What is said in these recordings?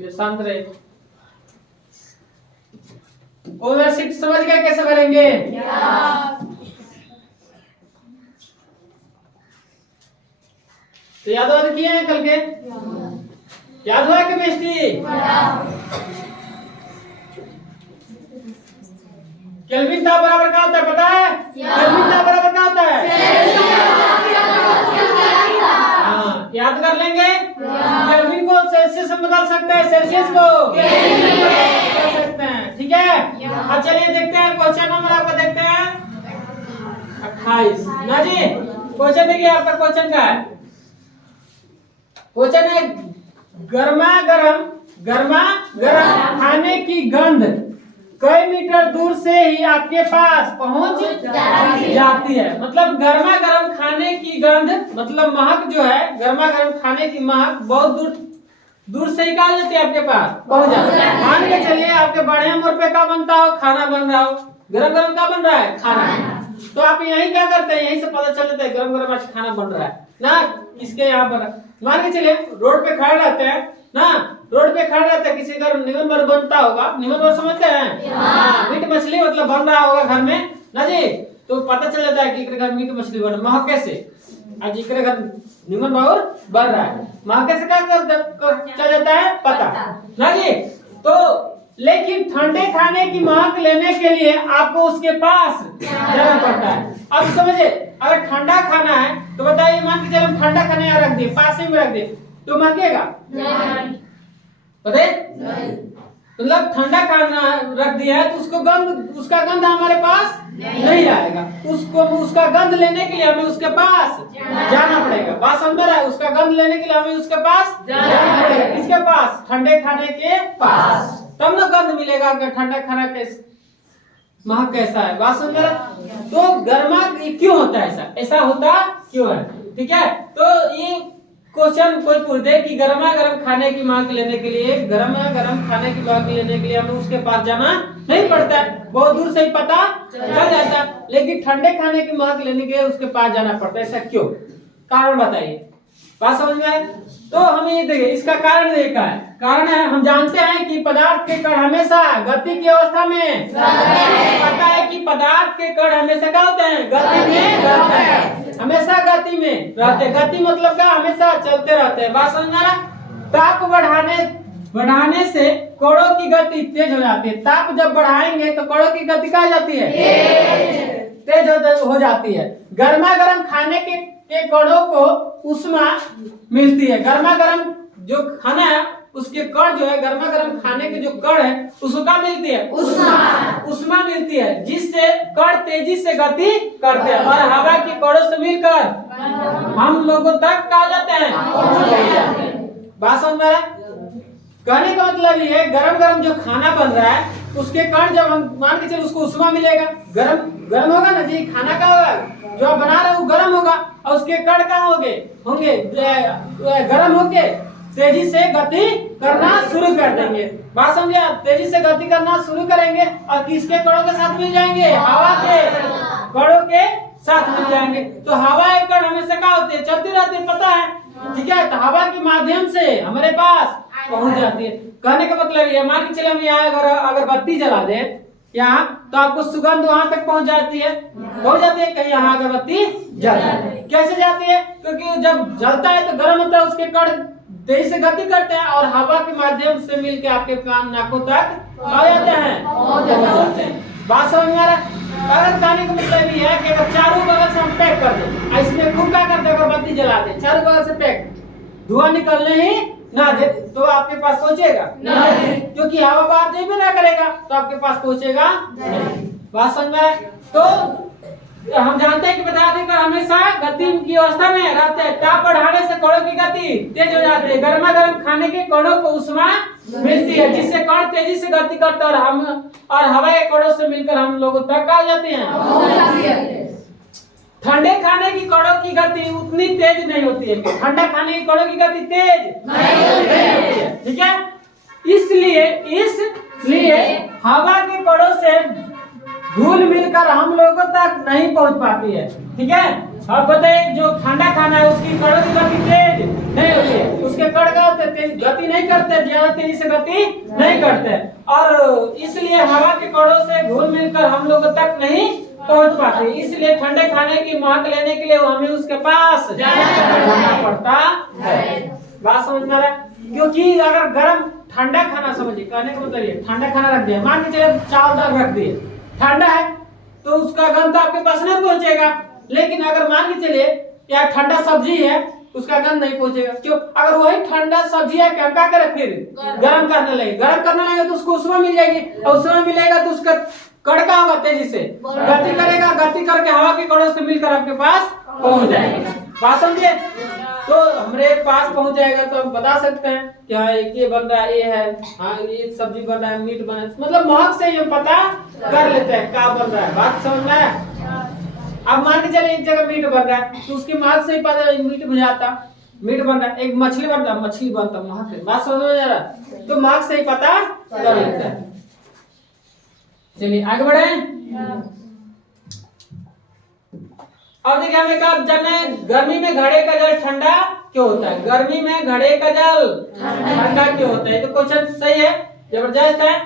इसलिए शांत रहे। ओवर शिफ्ट समझ गए कैसे करेंगे? तो याद किए हैं कल के? याद हुआ केमिस्ट्री? केल्विन ताप बराबर क्या होता है पता है? केल्विन ताप बराबर क्या होता है? हाँ, याद कर लेंगे। केल्विन को सेल्सियस में बदल सकते हैं, सेल्सियस को बदल सकते हैं, ठीक है। अब चलिए देखते हैं क्वेश्चन नंबर आपका देखते हैं 28 ना जी। क्वेश्चन देखिए आपका क्वेश्चन का है, क्वेश्चन है गर्मा गर्म खाने की गंध कई मीटर दूर से ही आपके पास पहुंच जाती है। मतलब गर्मा गर्म खाने की गंध मतलब महक जो है, गर्मा गर्म खाने की महक बहुत दूर से ही कहा जाती है आपके पास पहुंच जाती है। मान के चलिए आपके बढ़िया मोड़ पे क्या बनता हो, खाना बन रहा हो, गरम गरम क्या बन रहा है, खाना। तो आप यही क्या करते हैं, यही से पता चल जाता है गरम गरम आज खाना बन रहा है ना, किसके यहाँ बना। मान के चलिए रोड पे खड़े रहते हैं ना, रोड पे खड़ा रहता है, किसी घर निमन बर बनता होगा, निमन बर समझते हैं? हाँ, मीट मछली मतलब बन रहा होगा घर में ना जी। तो पता चल जाता है कि घर मीट मछली बन महक कैसे, आज इकरे घर निमन बाउर बन रहा है, महक कैसे क्या चल जाता है पता ना जी। तो लेकिन ठंडे खाने की महक लेने के लिए आपको उसके पास जाना पड़ता है। अब समझे, अगर ठंडा खाना है तो बताइए, मान के चलो हम ठंडा खाने यहाँ रख दिए, पास ही में रख दिए, तो महकेगा नहीं, पता है? मतलब ठंडा खाना रख दिया है तो उसका गंध हमारे पास नहीं आएगा। उसका गंध लेने के लिए हमें उसके पास जाना पड़ेगा। बात समझ रहा है? उसका गंध लेने के लिए हमें उसके पास जाना पड़ेगा। किसके पास? ठंडे खाने के पास, तब ना गंध मिलेगा कि ठंडा खाना कैसे महक कैसा है। बात समझ रहा? तो गर्मा क्यों होता है, ऐसा होता क्यों है, ठीक है। तो ये क्वेश्चन कोई पूछ दे कि गर्मा गर्म खाने की महक लेने के लिए, गर्मा गर्म खाने की महक लेने के लिए हमें उसके पास जाना नहीं पड़ता है, बहुत दूर से ही पता चल जाता है। लेकिन ठंडे खाने की महक लेने के लिए उसके पास जाना पड़ता है, ऐसा क्यों? कारण बताइए। बात समझ में आए? तो हमें ये देखिए, इसका कारण देखा है। कारण है, हम जानते हैं कि पदार्थ के कण हमेशा गति की अवस्था में, पता है कि पदार्थ के कण हमेशा क्या होते हैं, गति में रहते हैं, हमेशा गति में रहते हैं। गति मतलब क्या, हमेशा चलते रहते हैं। बात समझ में आ रहा? ताप बढ़ाने से कणों की गति तेज हो जाती है। ताप जब बढ़ाएंगे तो कणों की गति क्या हो जाती है, तेज हो जाती है। गर्मा गर्म खाने के कणों को उष्मा मिलती है। गर्मा गर्म जो खाना है उसके कण जो है, गर्मा गर्म खाने के जो कण है उसको क्या मिलती है, उष्मा मिलती है, जिससे कण तेजी से गति करते हैं और हवा के कणों से मिलकर हम लोगों तक कहा जाते हैं। बात समझ में? कहने का मतलब ये है, गरम गरम जो खाना बन रहा है उसके कण जब हम मान के चलो उसको उष्मा मिलेगा, गरम होगा ना जी, खाना का होगा जो आप बना रहे हो वो गरम होगा और उसके कण क्या होंगे गरम होके तेजी से गति करना शुरू कर देंगे। बात समझे आप? तेजी से गति करना शुरू करेंगे और किसके कणों के साथ मिल जाएंगे, हवा के कणों के साथ मिल जाएंगे। तो हवा के कण हमेशा क्या होते हैं, चलती रहती है, पता है, ठीक है। तो हवा के माध्यम से हमारे पास पहुंच जाती है। कहने का मतलब ये, मान के चलो हम यहाँ अगर बत्ती जला दे यहाँ, तो आपको सुगंध वहां तक पहुंच जाती है, कहीं यहाँ अगरबत्ती जलता है। कैसे जाती है? क्योंकि जब जलता है तो गर्म होता है, उसके कण तेजी से गति करते हैं और हवा के माध्यम से मिलकर आपके कान नाकों तक आ जाते हैं। बात समझ में आ रहा? अगर कहने का मतलब ये है कि अगर चारों बगल से हम पैक कर दें, इसमें खूब क्या करते हैं, अगरबत्ती जला दे, चारों बगल से पैक, धुआं निकलने ही ना दे तो आपके पास पहुंचेगा नहीं, क्योंकि हवा बाहर नहीं ना करेगा तो आपके पास पहुंचेगा नहीं। बात समझ में? तो हम जानते हैं कि पदार्थ हमेशा गति की अवस्था में रहते हैं। ताप बढ़ाने से कणों की गति तेज हो जाती है। गर्मा गर्म खाने के कणों को उष्मा मिलती है, जिससे कण तेजी से गति करते हैं और हवा के कणों से मिलकर हम लोगों तक आ जाते हैं। ठंडे खाने की कणों की गति उतनी तेज नहीं होती है, ठंडा खाने की कणों की गति तेज नहीं होती है, ठीक है। इसलिए हवा के कणों से घुल मिलकर हम लोगों तक नहीं पहुंच पाती है, ठीक है। अब बताइए, जो ठंडा खाना है उसकी कणों की गति तेज नहीं होती है। उसके कण क्या होते हैं, गति नहीं करते, ज्यादा तेजी से गति नहीं करते, और इसलिए हवा के कणों से घुल मिलकर हम लोग तक नहीं पहुंच पाते। इसलिए ठंडे खाने की महक लेने के लिए हमें उसके पास जाना पड़ता है। बात समझ में आ रहा है? क्योंकि अगर गर्म ठंडा खाना, समझिए कहने का मतलब ये, ठंडा खाना रख दिया, मान के चलिए चावल दाल रख दिए, ठंडा है तो उसका गंध आपके पास नहीं पहुंचेगा। लेकिन अगर मान के चलिए या ठंडा सब्जी है, उसका गंध नहीं पहुंचेगा। क्यों? अगर वही ठंडा सब्जी है, क्या करे, फिर गर्म करने लगे, गर्म करने लगे तो उसको उष्मा मिल जाएगी, और उष्मा मिलेगा तो उसका कड़का होगा, तेजी से गति करेगा, गति करके हवा के कणों से मिलकर आपके पास पहुंच जाएगा। बात समझे? तो हमारे पास पहुंच जाएगा तो हम बता सकते हैं कि हाँ ये बन रहा है, ये है, हाँ ये सब्जी बन रहा है, मीट बना है, मतलब महक से ये पता कर लेते हैं क्या बन रहा है। बात समझ में आया? अब मान के चले एक जगह मीट बन रहा है तो उसकी महक से ही पता मीट बुझाता, मीट बन रहा है, एक मछली बन रहा है, मछली बनता, महक से, बात समझ में आ रहा है? तो महक से ही पता कर लेते हैं। चलिए आगे बढ़े। अब देखिए हमें कब जानना है, गर्मी में घड़े का जल ठंडा क्यों होता है? गर्मी में घड़े का जल ठंडा क्यों होता है? तो क्वेश्चन सही है, जबरदस्त है।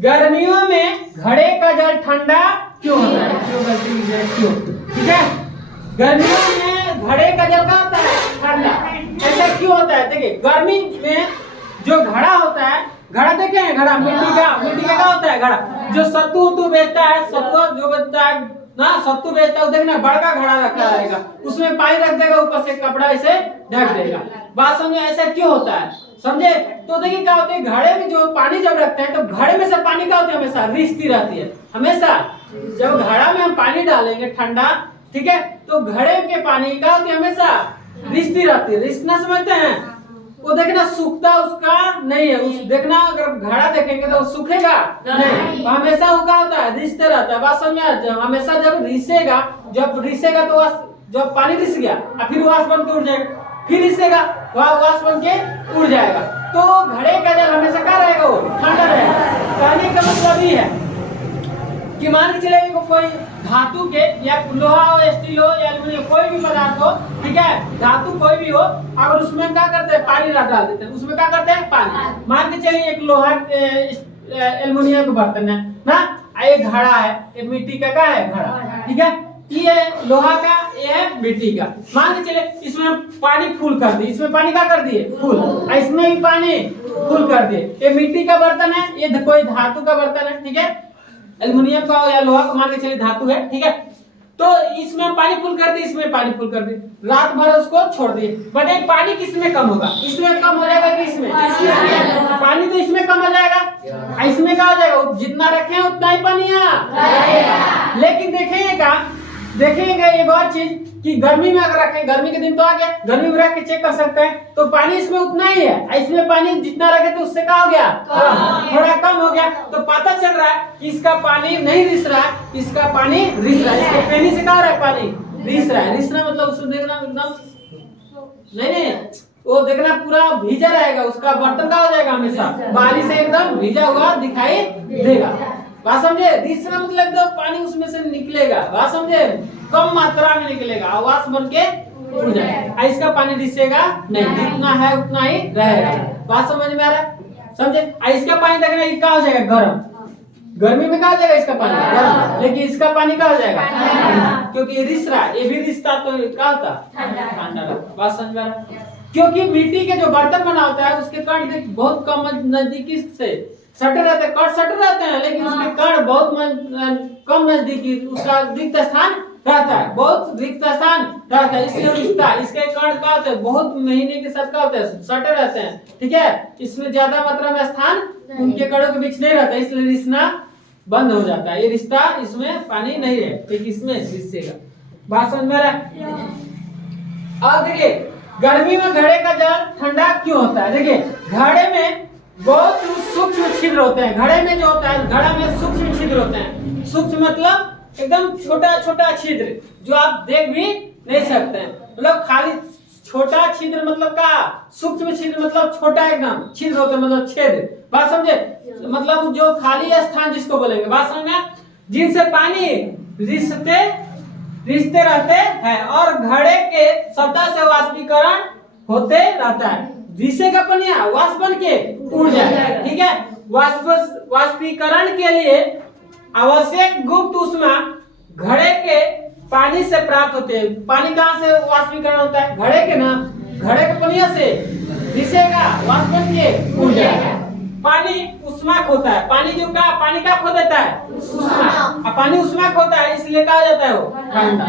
गर्मियों में घड़े का जल ठंडा क्यों होता है? क्यों? ठीक है, गर्मियों में घड़े का जल क्या होता है? ठंडा। ऐसा क्यों होता है? देखिए गर्मी में जो घड़ा होता है, घड़ा देखे हैं, घड़ा मिट्टी का क्या होता है? घड़ा जो सत्तू बेचता है, सत्तू जो बेचता है ना, सत्तू बेचता है, देखना बड़का घड़ा रखा रहेगा, उसमें पानी रख देगा, ऊपर से कपड़ा ऐसे ढक देगा। बात समझे? ऐसा क्यों होता है, समझे? तो देखिए क्या होता है, घड़े में जो पानी जब रखते हैं तो घड़े में से पानी क्या होती है, हमेशा रिसती रहती है। हमेशा जब घड़ा में हम पानी डालेंगे ठंडा, ठीक है, तो घड़े के पानी क्या होती है, हमेशा रिसती रहती है। रिसना समझते हैं? वो देखना सूखता उसका नहीं है, उस देखना अगर घड़ा देखेंगे तो सूखेगा नहीं, तो हमेशा वो क्या होता है, रिसते रहता है। बात समझ में? हमेशा जब रिसेगा तो जब पानी रिस गया फिर वाष्प बन के उड़ जाएगा, फिर रिसेगा वाष्प बन के उड़ जाएगा, तो घड़े का जल हमेशा क्या रहेगा, वो ठंडा रहेगा। कहने का मतलब ये है कि मान के चले कोई धातु के या लोहा हो, स्टील हो या एल्युमिनियम, कोई भी पदार्थ हो, ठीक है, धातु कोई भी हो, अगर उसमें क्या करते हैं, पानी डाल देते हैं, उसमें क्या करते हैं, पानी। मान के चलिए एक लोहा एल्युमिनियम का बर्तन है ना, एक घड़ा है, एक मिट्टी का क्या है, घड़ा, ठीक है, ये लोहा का, ये है मिट्टी का। मान के चले इसमें पानी फुल कर दिए, इसमें पानी क्या कर दिए, फुल, इसमें भी पानी फुल कर दिए। ये मिट्टी का बर्तन है, ये कोई धातु का बर्तन है, ठीक है, एल्युमिनियम का या लोहा का मान के चलिए धातु है, ठीक है, तो इसमें पानी फुल कर दिए, इसमें पानी फुल कर दिए, रात भर उसको छोड़ दिए, बट एक पानी किसमें कम होगा, इसमें कम हो जाएगा कि इसमें? पानी तो इसमें कम हो जाएगा, इसमें क्या हो जाएगा, जितना रखे उतना ही पानी आएगा। लेकिन देखेंगे एक और चीज कि गर्मी में अगर रखें, गर्मी के दिन तो आ गया, गर्मी में रख के चेक कर सकते हैं, तो पानी इसमें उतना ही है, इसमें पानी जितना रखे तो उससे क्या हो गया, थोड़ा कम हो गया, तो पता चल रहा है कि इसका पानी नहीं रिस रहा है, इसका पानी रिस रहा है, इसके पेनी से क्या हो रहा है, पानी रिस रहा है। रिसना मतलब उसको देखना एकदम नहीं, वो देखना पूरा भीजा रहेगा, उसका बर्तन का हो जाएगा, हमेशा बारिश से एकदम भीजा हुआ दिखाई देगा। बात समझे? रिसना मतलब तो पानी उसमें से निकलेगा, बात समझे, कम मात्रा में निकलेगा, आवाज बन के उड़ जाएगा, इसका पानी रिसेगा नहीं, जितना है उतना ही रहेगा। बात समझ में आ रहा है? समझे? इसका पानी देखना ये क्या हो जाएगा, गर्म, गर्मी में क्या हो जाएगा, इसका पानी गर्म, लेकिन इसका पानी क्या हो जाएगा, क्योंकि रिस रहा है, ये भी रिश्ता तो क्या होता, ठंडा। बात समझ में आ रहा है? क्योंकि मिट्टी के जो बर्तन बना होता है उसके कण बहुत कम नजदीकी से सटे रहते हैं, कण सटे रहते हैं, लेकिन उसके कण बहुत कम नजदीकी, उसका रिक्त स्थान रहता है, बहुत रिक्त स्थान रहता है, इसलिए रिश्ता, इसके कण क्या होते हैं, बहुत महीने के साथ क्या होते हैं, सटे रहते हैं, ठीक है, इसमें ज्यादा मात्रा में स्थान उनके कणों के बीच नहीं रहता, इसलिए रिसना बंद हो जाता है, ये रिश्ता, इसमें पानी नहीं है, ठीक, इसमें रिसेगा। बात समझ में आ रहा है? अब देखिए गर्मी में घड़े का जल ठंडा क्यों होता है? देखिए घड़े में बहुत सूक्ष्म छिद्र होते हैं, घड़े में जो होता है, घड़ा में सूक्ष्म छिद्र होते हैं, सूक्ष्म मतलब एकदम छोटा छोटा छिद्र जो आप देख भी नहीं सकते हैं, मतलब खाली छोटा छिद्र मतलब का, सूक्ष्म छिद्र मतलब छोटा एकदम छिद्र होते हैं, मतलब छेद। बात समझे? मतलब जो खाली स्थान जिसको बोलेंगे, बात समझना, जिनसे पानी रिसते रहते हैं और घड़े के सतह से वाष्पीकरण होते रहता है, जिससे का पनिया वाष्प बन के उड़ जाए। ठीक है, वाष्पीकरण के लिए आवश्यक गुप्त ऊष्मा घड़े के पानी से प्राप्त होते हैं। पानी कहाँ से वाष्पीकरण होता है? घड़े के ना, घड़े के पनिया से, जिससे का वाष्प बन के उड़ जाएगा। पानी ऊष्माक होता है, पानी जो का पानी का खो देता है ऊष्मा, पानी ऊष्माक होता है इसलिए कहा जाता है वो ठंडा।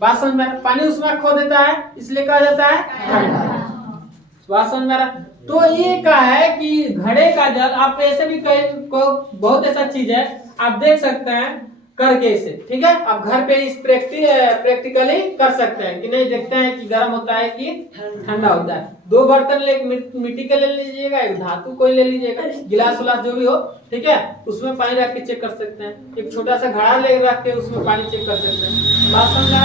बात समझ में? पानी ऊष्माक खो देता है इसलिए कहा जाता है ठंडा। बात समझ में? तो ये कहा है कि घड़े का जल, आप ऐसे भी कई बहुत ऐसा चीज है आप देख सकते हैं करके इसे। ठीक है, आप घर पे इस प्रैक्टिकली कर सकते हैं कि नहीं, देखते हैं कि गर्म होता है कि ठंडा होता है। 2 बर्तन ले, मिट्टी के ले लीजिएगा, एक धातु कोई ले लीजिएगा, गिलास उलास जो भी हो, ठीक है, उसमें पानी रख के चेक कर सकते हैं। एक छोटा सा घड़ा ले रख के उसमें पानी चेक कर सकते हैं। बात समझा?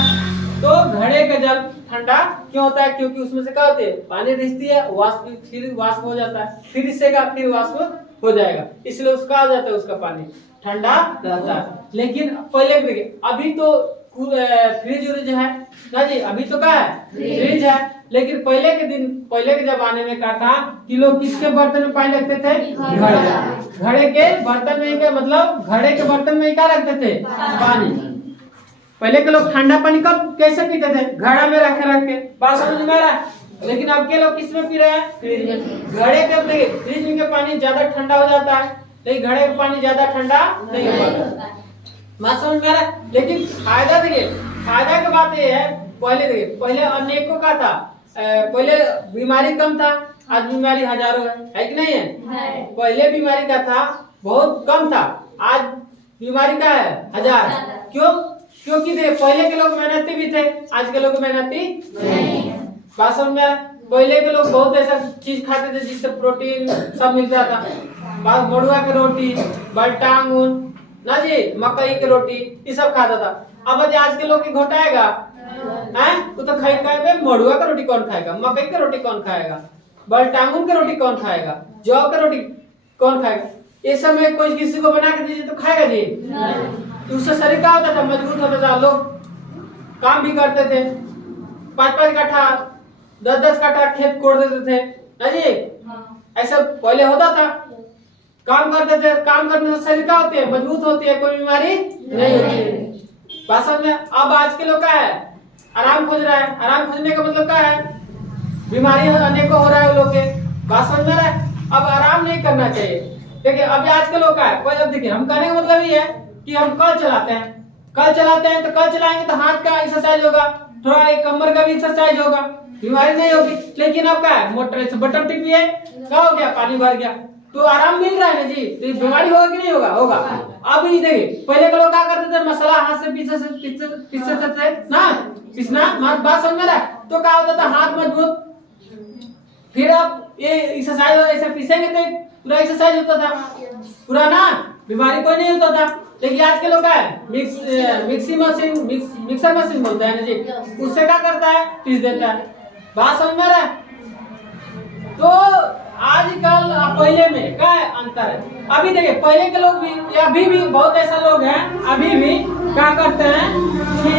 तो घड़े का जल ठंडा क्यों होता है? क्योंकि उसमें से क्या होती है, पानी रिसती है, वाष्प, फिर वाष्प हो जाता है, फिर रिसेगा, फिर वाष्प हो जाएगा, इसलिए उसका आ जाता है, उसका पानी ठंडा रहता है। लेकिन पहले देखिए, अभी तो फ्रिज व्रिज है ना जी, अभी तो क्या है, फ्रिज है। लेकिन पहले के जमाने में क्या था कि लोग किसके बर्तन में पानी रखते थे? घड़े के बर्तन में। क्या मतलब? घड़े के बर्तन में क्या रखते थे? पानी। पहले के लोग ठंडा पानी कब कैसे पीते थे? घड़ा में रख के। बात समझ में आ रहा है? लेकिन अब के लोग किस में पी रहे हैं? फ्रिज में। घड़े के देखिए, फ्रिज में पानी ज्यादा ठंडा हो जाता है, लेकिन घड़े का पानी ज्यादा ठंडा नहीं होता। बात समझ में आ रहा है? लेकिन फायदा देखिए, फायदा की बात ये है, पहले देखिए, पहले अनेकों का था, पहले बीमारी कम था, आज बीमारी हजारों है कि नहीं है? पहले बीमारी का था बहुत कम था, आज बीमारी का है हजार। क्यों? क्योंकि देखिए, पहले के लोग मेहनती भी थे, आज के लोग मेहनती नहीं। बात समझ में? पहले के लोग बहुत ऐसा चीज खाते थे जिससे प्रोटीन सब मिलता था। मड़ुआ की रोटी, बलटांगुन ना जी, मकई की रोटी, ये सब खाता था। अब आज के लोग की घोटाएगा हैं? वो तो खाएगा, मड़ुआ का रोटी कौन खाएगा, मकई की रोटी कौन खाएगा, बलटांगुन की रोटी कौन खाएगा, जौ की रोटी कौन खाएगा? ये सब में कोई किसी को बना के दीजिए तो खाएगा जी? तो उससे शरीर क्या होता था? मजबूत होता था। लोग काम भी करते थे, 5-5 कट्ठा 10-10 कट्ठा खेत कोड़ देते थे ना जी, ऐसा पहले होता था। काम करते थे, काम करने से शरीर क्या होती है? मजबूत होती है, कोई बीमारी नहीं होती है। बात समझ में? अब आज के लोग क्या है? आराम खोज रहा है। आराम खोजने का मतलब क्या है? बीमारी अनेकों हो रहा है लोग के। बात समझ में? अब आराम नहीं करना चाहिए। देखिए, अभी आज के लोग क्या है, कोई अब देखिए, हम कहने का मतलब ये है कि हम कल चलाते हैं, तो कल चलाएंगे तो हाथ का एक्सरसाइज होगा, थोड़ा एक कमर का भी एक्सरसाइज होगा, बीमारी नहीं होगी। लेकिन अब क्या है, मोटर से बटन टिप है, क्या हो गया? पानी भर गया, तो आराम मिल रहा है ना जी, तो बीमारी होगा कि नहीं होगा? होगा। अब ये देखिए, पहले के लोग क्या करते थे? मसाला हाथ से पीसते थे ना, पिसना। बात समझ में रहा? तो क्या होता था? हाथ मजबूत। फिर अब ये एक्सरसाइज ऐसे पीसेंगे तो पूरा एक्सरसाइज होता था पूरा ना, बीमारी कोई नहीं होता था। लेकिन आज के लोग क्या है, मिक्सर मशीन बोलते हैं ना जी, उससे क्या करता है? पीस देता है। बात समझ में रहा है? तो आजकल पहले में क्या है अंतर है? अभी देखिए, पहले के लोग भी, अभी भी बहुत ऐसा लोग हैं, अभी भी क्या करते हैं कि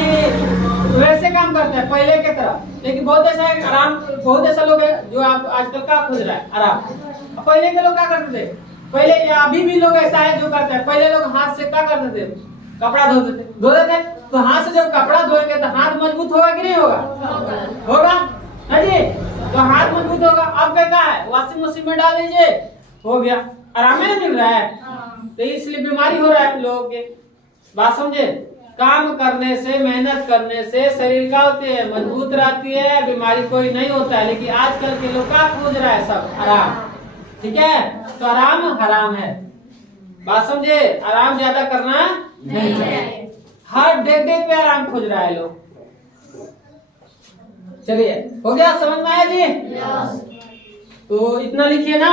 वैसे काम करते हैं पहले के तरह। लेकिन बहुत ऐसा आराम, बहुत ऐसा लोग है जो आप आजकल क्या खोज रहा है? आराम। पहले के लोग क्या करते थे? पहले या अभी भी लोग ऐसा है जो करते हैं, पहले लोग हाथ से क्या करते थे? कपड़ा धोते थे। तो हाथ से जब कपड़ा धोएंगे तो हाथ मजबूत होगा कि नहीं होगा? होगा ना जी, तो हाथ मजबूत होगा। अब क्या है? वॉशिंग मशीन में डाल दीजिए, हो गया, आराम नहीं मिल रहा है, तो इसलिए बीमारी हो रहा है लोगों के। बात समझे? काम करने से, मेहनत करने से शरीर क्या होती है? मजबूत रहती है, बीमारी कोई नहीं होता है। लेकिन आजकल के लोग क्या खोज रहा है? सब आराम। ठीक है, तो आराम हराम है। बात समझे? आराम ज्यादा करना नहीं चाहिए। हर डेग पे आराम खोज रहा है लोग। चलिए, हो गया? समझ में आया जी? तो इतना लिखिए ना।